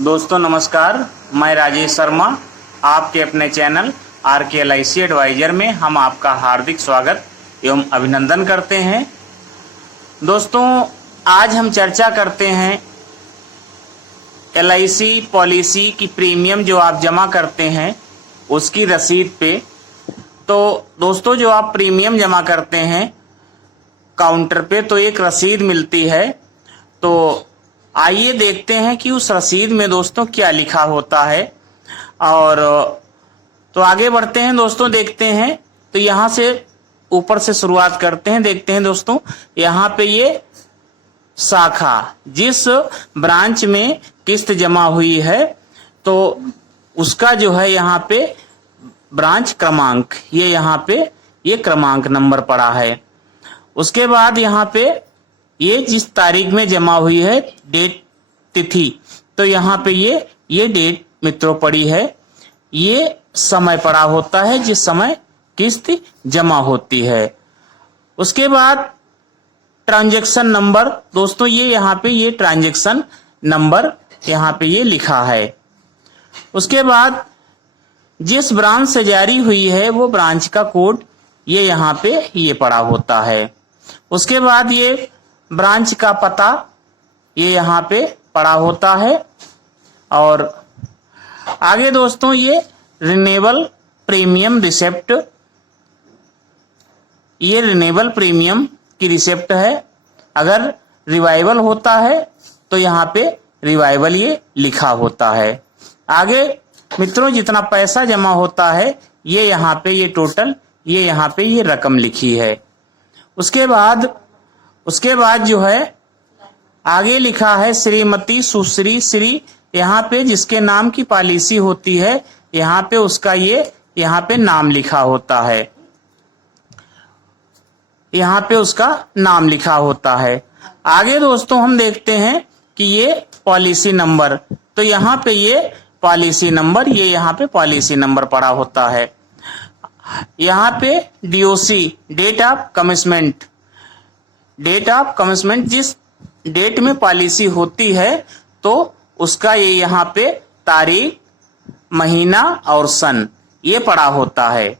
दोस्तों नमस्कार, मैं राजेश शर्मा आपके अपने चैनल RKLIC एडवाइजर में हम आपका हार्दिक स्वागत एवं अभिनंदन करते हैं। दोस्तों आज हम चर्चा करते हैं LIC पॉलिसी की प्रीमियम जो आप जमा करते हैं उसकी रसीद पे। तो दोस्तों जो आप प्रीमियम जमा करते हैं काउंटर पे तो एक रसीद मिलती है। तो आइए देखते हैं कि उस रसीद में दोस्तों क्या लिखा होता है। और तो आगे बढ़ते हैं दोस्तों, देखते हैं। तो यहाँ से ऊपर से शुरुआत करते हैं। देखते हैं दोस्तों, यहाँ पे ये शाखा जिस ब्रांच में किस्त जमा हुई है तो उसका जो है यहाँ पे ब्रांच क्रमांक, ये यहाँ पे ये क्रमांक नंबर पड़ा है। उसके बाद यहाँ पे ये जिस तारीख में जमा हुई है डेट तिथि, तो यहाँ पे ये डेट मित्रों पड़ी है। ये समय पड़ा होता है जिस समय किस्त जमा होती है। उसके बाद ट्रांजैक्शन नंबर दोस्तों, ये यहाँ पे ये ट्रांजैक्शन नंबर यहाँ पे ये लिखा है। उसके बाद जिस ब्रांच से जारी हुई है वो ब्रांच का कोड ये यहाँ पे ये पड़ा होता है। उसके बाद ये ब्रांच का पता ये यहाँ पे पड़ा होता है। और आगे दोस्तों ये रिन्यूएबल प्रीमियम रिसिप्ट, ये रिन्यूएबल प्रीमियम की रिसिप्ट है। अगर रिवाइवल होता है तो यहाँ पे रिवाइवल ये लिखा होता है। आगे मित्रों जितना पैसा जमा होता है ये यहाँ पे ये टोटल ये यहाँ पे ये रकम लिखी है। उसके बाद जो है आगे लिखा है श्रीमती सुश्री श्री, यहाँ पे जिसके नाम की पॉलिसी होती है यहाँ पे उसका ये यहाँ पे नाम लिखा होता है। यहाँ पे उसका नाम लिखा होता है। आगे दोस्तों हम देखते हैं कि ये पॉलिसी नंबर, तो यहाँ पे ये पॉलिसी नंबर ये यहाँ पे पॉलिसी नंबर पड़ा होता है। यहाँ पे DOC date of commitment, date of commitment जिस डेट में पॉलिसी होती है तो उसका ये यहाँ पे तारीख, महीना और सन ये पड़ा होता है।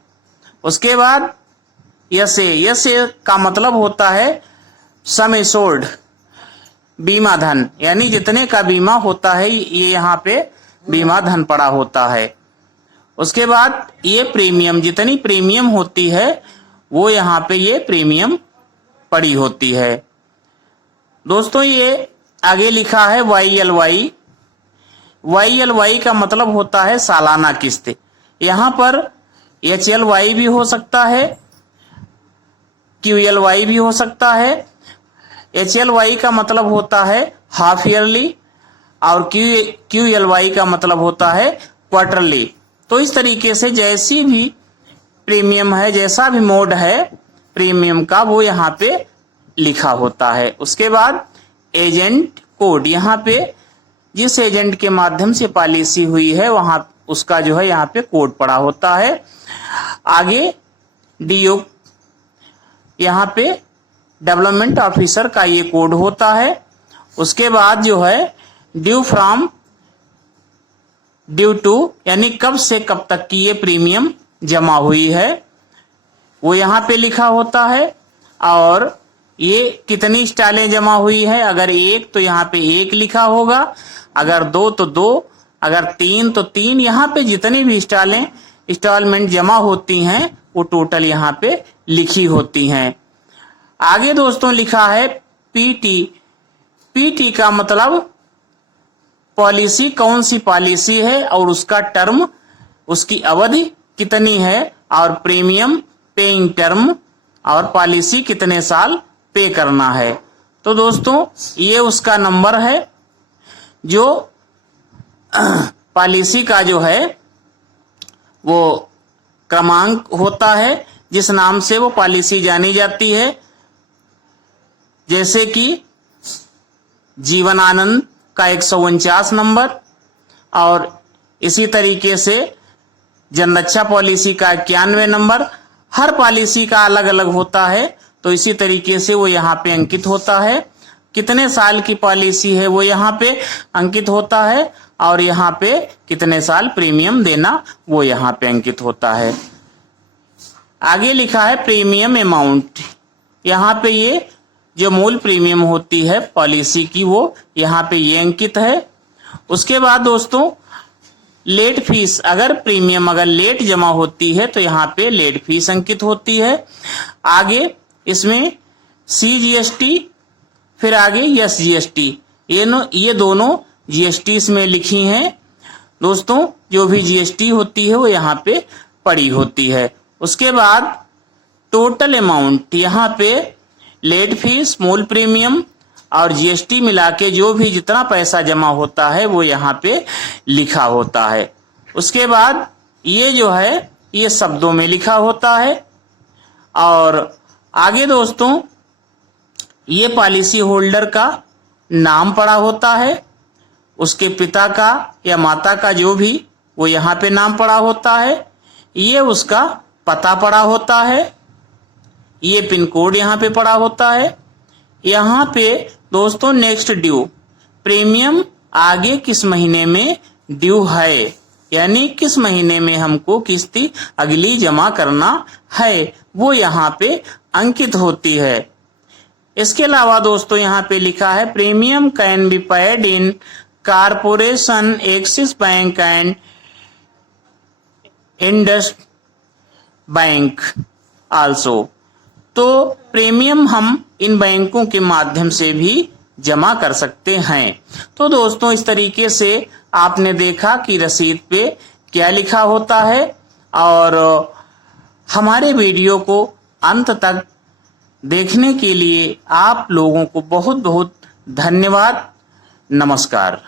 उसके बाद यस का मतलब होता है सम एश्योर्ड, बीमा धन, यानी जितने का बीमा होता है ये यहाँ पे बीमा धन पड़ा होता है। उसके बाद ये प्रीमियम, जितनी प्रीमियम होती है वो यहाँ पे ये प्रीमियम पड़ी होती है। दोस्तों ये आगे लिखा है YLY का मतलब होता है सालाना किस्त। यहाँ पर HLY भी हो सकता है, QLY भी हो सकता है। HLY का मतलब होता है हाफ ईयरली और QLY का मतलब होता है क्वार्टरली। तो इस तरीके से जैसी भी प्रीमियम है, जैसा भी मोड है प्रीमियम का वो यहाँ पे लिखा होता है। उसके बाद एजेंट कोड, यहाँ पे जिस एजेंट के माध्यम से पॉलिसी हुई है वहां उसका जो है यहाँ पे कोड पड़ा होता है। आगे DO, यहाँ पे डेवलपमेंट ऑफिसर का ये कोड होता है। उसके बाद जो है ड्यू फ्रॉम ड्यू टू, यानी कब से कब तक की ये प्रीमियम जमा हुई है वो यहाँ पे लिखा होता है। और ये कितनी स्टॉलें जमा हुई है, अगर एक तो यहाँ पे एक लिखा होगा, अगर दो तो दो, अगर तीन तो तीन। यहाँ पे जितनी भी इंस्टॉलमेंट जमा होती हैं वो टोटल यहाँ पे लिखी होती हैं। आगे दोस्तों लिखा है PT का मतलब पॉलिसी कौन सी पॉलिसी है और उसका टर्म, उसकी अवधि कितनी है, और प्रीमियम पेइंग टर्म और पॉलिसी कितने साल पे करना है। तो दोस्तों ये उसका नंबर है जो पॉलिसी का जो है वो क्रमांक होता है जिस नाम से वो पॉलिसी जानी जाती है। जैसे कि जीवन आनंद का 149 नंबर, और इसी तरीके से जनरक्षा पॉलिसी का 91 नंबर। हर पॉलिसी का अलग अलग होता है तो इसी तरीके से वो यहाँ पे अंकित होता है। कितने साल की पॉलिसी है वो यहाँ पे अंकित होता है और यहाँ पे कितने साल प्रीमियम देना वो यहाँ पे अंकित होता है। आगे लिखा है प्रीमियम अमाउंट, यहाँ पे ये जो मूल प्रीमियम होती है पॉलिसी की वो यहाँ पे ये अंकित है। उसके बाद दोस्तों लेट फीस, अगर प्रीमियम अगर लेट जमा होती है तो यहाँ पे लेट फीस अंकित होती है। आगे इसमें CGST, फिर आगे SGST, ये दोनों GST इसमें लिखी हैं दोस्तों। जो भी GST होती है वो यहाँ पे पड़ी होती है। उसके बाद टोटल अमाउंट, यहाँ पे लेट फीस, मूल प्रीमियम और GST मिला के जो भी जितना पैसा जमा होता है वो यहाँ पे लिखा होता है। उसके बाद ये जो है ये शब्दों में लिखा होता है। और आगे दोस्तों ये पॉलिसी होल्डर का नाम पड़ा होता है, उसके पिता का या माता का जो भी वो यहाँ पे नाम पड़ा होता है, ये उसका पता पड़ा होता है, ये पिन कोड यहाँ पे पड़ा होता है। यहाँ पे दोस्तों नेक्स्ट ड्यू, प्रीमियम आगे किस महीने में ड्यू है, यानी किस महीने में हमको किस्ती अगली जमा करना है वो यहाँ पे अंकित होती है। इसके अलावा दोस्तों यहाँ पे लिखा है premium can be paid in corporation, axis bank and Indus bank also. तो प्रीमियम हम इन बैंकों के माध्यम से भी जमा कर सकते हैं। तो दोस्तों इस तरीके से आपने देखा कि रसीद पे क्या लिखा होता है। और हमारे वीडियो को अंत तक देखने के लिए आप लोगों को बहुत बहुत धन्यवाद। नमस्कार।